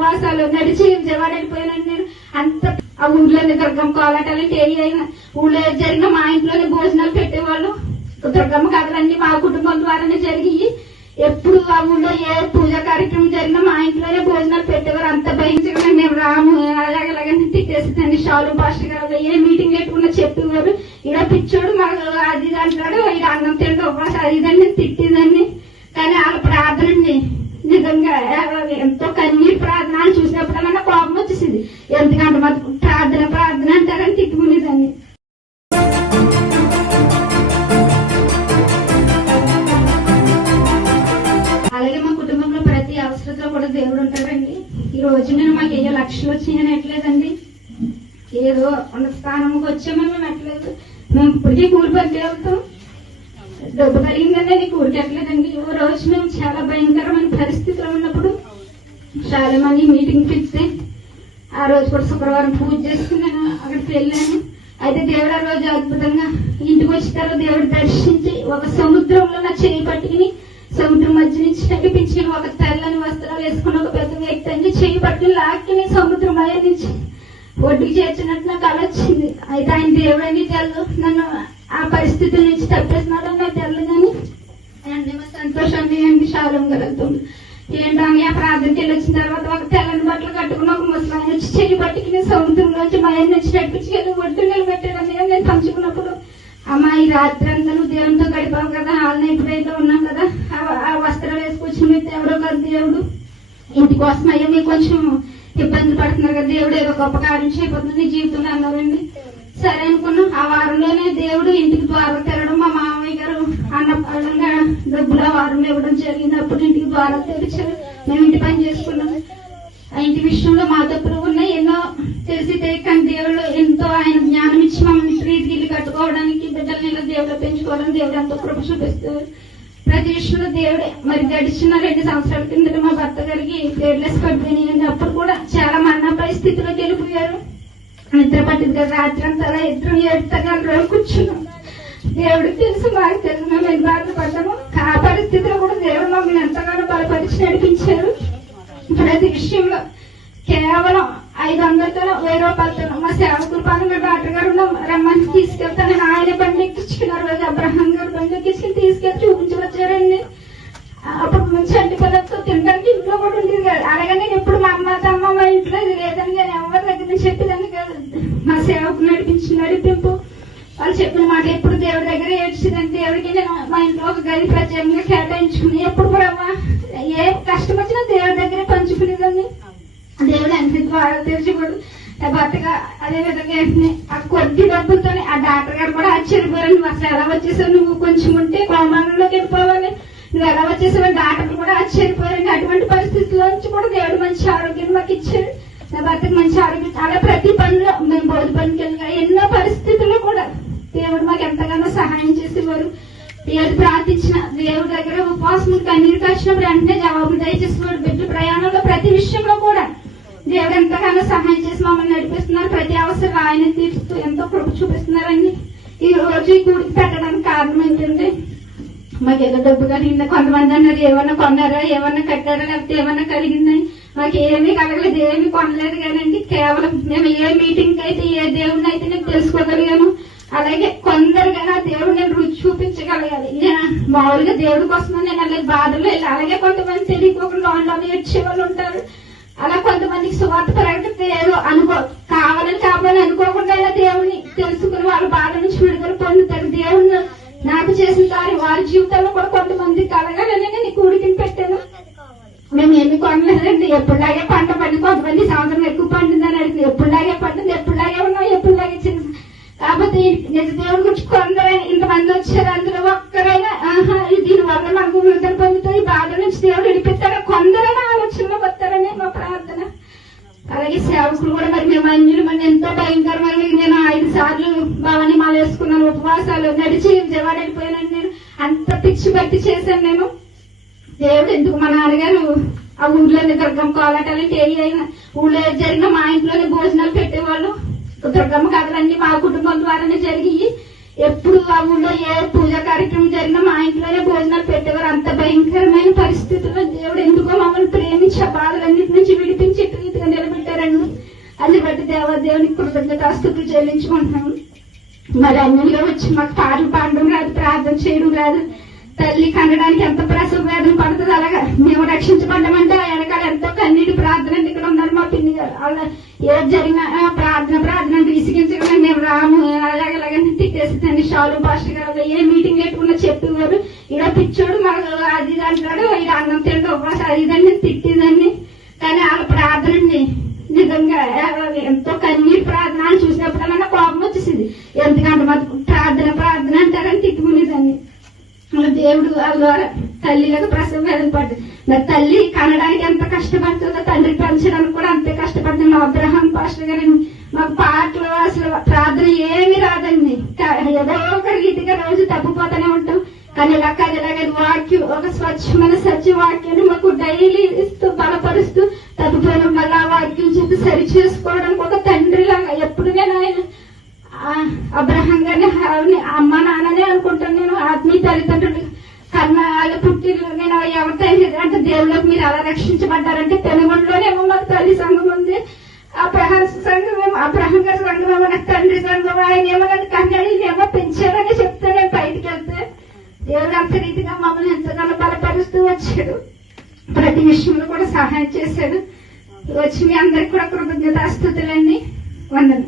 ఉపవాసాలు నడిచి విజయవాడ వెళ్ళిపోయాను నేను. అంత ఆ ఊర్లోనే దుర్గమ్మ కోలాటాలంటే అయినా ఊళ్ళో జరిగిన మా ఇంట్లోనే భోజనాలు పెట్టేవాళ్ళు. దుర్గమ్మ కథలన్నీ మా కుటుంబం ద్వారానే జరిగి ఎప్పుడు ఆ ఊళ్ళో ఏ పూజా కార్యక్రమం జరిగినా మా ఇంట్లోనే భోజనాలు పెట్టేవారు. అంత భయంకరంగా మేము రాము అలాగలాగని తిట్టేసిందండి. షాలు పాస్టర్ గారు ఏ మీటింగ్ పెట్టుకున్నా చెప్పేవారు. ఇలా పిచ్చోడు మాకు అది అంటాడు, ఇలా అన్నం తింటే ఉపవాసం అది ఇదని తిట్టిందండి. కానీ వాళ్ళ ప్రార్థన నిజంగా ఎంతో కన్నీరు ప్రార్థన చూసినప్పుడన్నా కోపం వచ్చేసింది. ఎందుకంటే మాకు ప్రార్థన అంటారని తిట్టుకునేదాన్ని. అలాగే మా కుటుంబంలో ప్రతి అవసరంలో కూడా దేవుడు ఉంటాడండి. ఈ రోజు నేను మాకు ఏదో లక్షలు వచ్చాయని ఎట్లేదండి, ఏదో ఉన్న స్థానంకి వచ్చామని మేము ఎట్లేదు. మేము ఇప్పటికీ కూలి పనికి వెళ్తాం, డబ్బు కలిగిందని అది కూరికెట్లేదండి. ఓ రోజు మేము చాలా భయంకరమైన పరిస్థితిలో ఉన్నప్పుడు చాలా మంది మీటింగ్ పిలిస్తే ఆ రోజు కూడా శుక్రవారం పూజ చేసుకుని నేను అక్కడికి వెళ్ళాను. అయితే దేవుడు ఆ రోజు అద్భుతంగా ఇంటికి వచ్చిన తర్వాత దేవుడు దర్శించి ఒక సముద్రంలో నా చేయి పట్టుకుని సముద్రం మధ్య నుంచి నడిపించి ఒక తెల్లని వస్త్రాలు వేసుకుని ఒక పెద్ద వ్యక్తి అని చేయి పట్టుకుని లాక్కి సముద్రం మధ్య నుంచి ఒడ్డుకి చేర్చినట్టు నాకు అలా వచ్చింది. అయితే ఆయన దేవుడు అని తెలు నన్ను ఆ పరిస్థితుల నుంచి తప్పేస్తున్నాడని నాకు తెలు. కానీ మా సంతోషాన్ని ఏంటి శాలం కలుగుతుంది ఏంటని ఆ ప్రార్థనకి వెళ్ళి వచ్చిన తర్వాత ఒక తెల్లని బట్టలు కట్టుకుని ఒక ముసలాయన వచ్చి చెయ్యి పట్టుకుని సముద్రంలోంచి మా ఆయన నుంచి నడిపించి ఒడ్డు నిలబెట్టాడని నేను పంచుకున్నప్పుడు, అమ్మా ఈ రాత్రి అంతా నువ్వు దేవునితో గడిపావు కదా, హాల్ నైట్ వేలో ఉన్నాం కదా, ఆ వస్త్రాలు వేసుకొచ్చి ఎవరో కదా దేవుడు ఇంటికోసం అయ్యా మీకు కొంచెం ఇబ్బంది పడుతున్నారు కదా, దేవుడు ఏదో గొప్ప కార్యం చేయబోతుంది నీ జీవితంలో అన్నారండి. సరే అనుకున్నాం. ఆ వారంలోనే దేవుడు ఇంటికి ద్వారాలు తెరవడం, మా మామయ్య గారు అన్నపడంగా డబ్బులు ఆ వారంలో ఇవ్వడం జరిగింది. అప్పుడు ఇంటికి ద్వారాలు తెరిచారు. మేము ఇంటి పని చేసుకున్నాం. ఆ ఇంటి విషయంలో మా తప్పులు ఉన్నాయి ఎన్నో తెలిసి తెలియకని దేవుడు ఎంతో ఆయన జ్ఞానం ఇచ్చి మమ్మల్ని ప్రీతికి ఇల్లు కట్టుకోవడానికి బిడ్డలని ఇలా దేవుడు పెంచుకోవాలని దేవుడు ఎంతో కృప చూపిస్తారు. ప్రతి విషయంలో దేవుడే. మరి గడిచిన 2 సంవత్సరాల కిందట మా భర్త గారికి పేర్లెస్ పడిపోయినాయండి. అప్పుడు కూడా చాలా మన్న పరిస్థితిలోకి వెళ్ళిపోయారు. నిద్ర పట్టింది కదా, రాత్రి అంతా అలా ఇద్దరు ఏడుతగా కూర్చున్నాం. దేవుడికి తెలుసు, మాకు తెలుసు మేము ఎన్ని బాధపడ్డాము. ఆ పరిస్థితిలో కూడా దేవుడు మమ్మల్ని ఎంతగానో బలపరిచి నడిపించారు. ప్రతి విషయంలో కేవలం 500తో 1000 రూపాయలతో మా సేవకుల పనులు డాక్టర్ గారు రమ్మని తీసుకెళ్తాను. నేను ఆయన బండి ఎక్కించుకున్నారు. రోజు అబ్రహం గారు బండి ఎక్కించుకుని తీసుకెళ్లి చూపించి వచ్చారండి. అప్పుడు మంచి అంటి పిల్లలతో తినడానికి ఇంట్లో కూడా ఉండేది కాదు. అలాగే నేను ఎప్పుడు మా అమ్మ మా ఇంట్లో ఇది లేదని నేను ఎవరి దగ్గర చెప్పేదాన్ని కాదు. మా సేవకు నడిపింపు వాళ్ళు చెప్పిన మాట ఎప్పుడు దేవుడి దగ్గర ఏడ్చిందంటే దేవుడికి నేను మా ఇంట్లో ఒక గది ప్రత్యేకంగా కేటాయించుకుని ఎప్పుడు కూడా ఏ కష్టం వచ్చినా దేవుడి దగ్గరే పంచుకునేదాన్ని. దేవుడు అన్ని ద్వారా తెరిచిపోడు భర్తగా అదే విధంగా ఆ కొద్ది డబ్బులతోనే ఆ డాక్టర్ గారు కూడా ఆశ్చర్యపోయారు. నువ్వు అసలు ఎలా వచ్చేసావు, నువ్వు కొంచెం ఉంటే కోమానంలోకి వెళ్ళిపోవాలి, నువ్వు ఎలా వచ్చేసావు డాక్టర్ కూడా ఆశ్చర్యపోయారండి. అటువంటి పరిస్థితుల్లోంచి కూడా దేవుడు మంచి ఆరోగ్యం మాకు ఇచ్చాడు. నా భర్తకు మంచి ఆరోగ్యం. అలా ప్రతి పనిలో మేము బోధ పనికి వెళ్ళగా ఎన్నో పరిస్థితుల్లో కూడా దేవుడు మాకు ఎంతగానో సహాయం చేసేవారు. ఏది ప్రార్థించిన దేవుడి దగ్గర ఉపవాసం కన్నీరు కాచినప్పుడు వెంటనే జవాబులు దయచేసేవాడు. బిడ్డ ప్రయాణంలో ప్రతి విషయంలో కూడా దేవుడు ఎంతగానో సహాయం చేసి మమ్మల్ని నడిపిస్తున్నారు. ప్రతి అవసరం ఆయన తీరుస్తూ ఎంతో కృప చూపిస్తున్నారండి. ఈ రోజు ఈ గుడికి పెట్టడానికి కారణం ఏంటంటే మాకు ఏదో డబ్బు కలిగిందా, కొంతమంది అన్నారు ఏమన్నా కొన్నారా, ఏమన్నా కట్టారా, లేకపోతే ఏమన్నా కలిగిందని. మాకు ఏమీ కలగలేదు, ఏమీ కొనలేదు కానండి. కేవలం మేము ఏ మీటింగ్ అయితే ఏ దేవుడిని అయితే నేను తెలుసుకోగలిగాను. అలాగే కొందరుగా దేవుడు నేను రుచి చూపించగలగాలి. నేను మామూలుగా దేవుడి కోసం నేను అలాగే బాధలు వెళ్ళి, అలాగే కొంతమంది తెలియకోకుండా ఆన్లో ఏడ్చే వాళ్ళు ఉంటారు. అలా కొంతమందికి సువార్త ప్రకటిస్తే ఏదో కావాలని అనుకోకుండా దేవుడిని తెలుసుకుని వాళ్ళ బాధ నుంచి విడుదల పొందుతారు. దేవుడిని నాకు చేసిన దారి వారి జీవితంలో కూడా కొంతమంది కలగాలని నేను కూడికిని పెట్టాను. మేము ఎన్ని కొనలేదండి. ఎప్పుడులాగే పంట పండి కొంతమంది సంవత్సరం ఎక్కువ పండిందని అడిగింది. ఎప్పుడులాగే పండింది, ఎప్పుడులాగే ఉన్నాం, ఎప్పుడులాగే చిన్న. కాకపోతే నిజ దేవుడి గురించి కొందరైనా ఇంతమంది వచ్చారు, అందులో ఒక్కరైనా దీని వల్ల మనకు విడుదల పొందుతుంది, బాధ నుంచి దేవుడు విడిపిస్తాడు కొందరైనా ఆలోచనలో వస్తారని మా ప్రార్థన. అలాగే సేవకులు కూడా మరి మేము అన్యులు మన ఎంతో భయంకరమైన నేను 5 సార్లు భవాని మాల వేసుకున్నాను, ఉపవాసాలు నడిచి విజయవాడ వెళ్ళిపోయాను. నేను అంత పిచ్చి బట్టి చేశాను నేను. దేవుడు ఎందుకు మా నాన్నగారు ఆ ఊర్లోనే దుర్గమ్మ కోలాటాలంటే అయినా ఊళ్ళో జరిగిన మా ఇంట్లోనే భోజనాలు పెట్టేవాళ్ళు. దుర్గమ్మ కథలన్నీ మా కుటుంబం ద్వారానే జరిగి ఎప్పుడు ఆ ఊళ్ళో ఏ పూజా కార్యక్రమం జరిగినా మా ఇంట్లోనే భోజనాలు పెట్టేవారు. అంత భయంకరమైన పరిస్థితుల్లో దేవుడు ఎందుకో మమ్మల్ని ప్రేమించి ఆ బాధలన్నిటి నుంచి విడిపించి నామానికి కృతజ్ఞతాస్తుతులు చెల్లించుకుంటున్నాము. మరి అన్నిలో వచ్చి మాకు పాటలు పాడడం రాదు, ప్రార్థన చేయడం రాదు. తల్లి కనడానికి ఎంత ప్రసవ వేదన పడుతుంది. అలాగా మేము రక్షించబడ్డామంటే ఆ వెనకాల ఎంతో కన్నీటి ప్రార్థన అండి. ఇక్కడ ఉన్నారు మా పిన్ని గారు. అలా ఏది జరిగినా ప్రార్థన అంటే విసిగించకుండా మేము రాము అలాగలాగని తిట్టేస్తుందండి. షాలు పాస్టర్ గారు ఏ మీటింగ్ పెట్టుకున్నా చెప్పేవారు. ఇలా పిచ్చోడు మాకు అది అంటాడు, ఇలా అన్నం తింటే ఉపవాసం అది ఇదని తిట్టిందండి. కానీ వాళ్ళ ప్రార్థన అండి నిజంగా ఎంతో కన్నీటి ప్రార్థన అని చూసినప్పుడన్నా కోపం వచ్చేసింది. ఎందుకంటే మాకు ప్రార్థన అంటారని తిట్టుకునేదాన్ని. దేవుడు వాళ్ళ ద్వారా తల్లిలకు ప్రసవ వేదన పడ్డది. మరి తల్లి కనడానికి ఎంత కష్టపడుతుందో తండ్రి పెంచడానికి కూడా అంతే కష్టపడుతుంది. మా అబ్రహాం పాస్టర్ గారు మాకు పాటలు అసలు ప్రార్థన ఏమీ రాదండి. ఏదో ఒక రీతిగా రోజు తప్పిపోతూనే ఉంటాం. కానీ ఇలాగ వాక్యం ఒక స్వచ్ఛమైన సత్య వాక్యాన్ని మాకు డైలీ ఇస్తూ బలపరుస్తూ తప్పిపోయిన మళ్ళీ ఆ వాక్యం చెప్పి సరి చేసుకోవడానికి ఒక తండ్రిలాగా ఎప్పుడు నేను ఆయన అబ్రహాం గారిని అమ్మ నాన్ననే అనుకుంటాను. నేను ఆత్మీయ తల్లిదండ్రులు కన్నా వాళ్ళ పుట్టిల్లు నేను ఎవరితో అంటే దేవుళ్ళకి మీరు అలా రక్షించబడ్డారంటే పెనుగొండలోనేమో మాకు తల్లి సంఘం ఉంది. అబ్రహాం సంఘం అబ్రహాం గారి సంఘం ఏమో నాకు తండ్రి సంఘం. ఆయన ఏమో నన్ను కన్నడి ఏమో పెంచారని చెప్తే నేను బయటికి వెళ్తే దేవుడు అంత రీతిగా మమ్మల్ని ఎంతగానో బలపరుస్తూ వచ్చాడు. ప్రతి విషయంలో కూడా సహాయం చేశాడు. వచ్చి మీ అందరికి కూడా కృతజ్ఞతాస్తుతులండి. వందనం.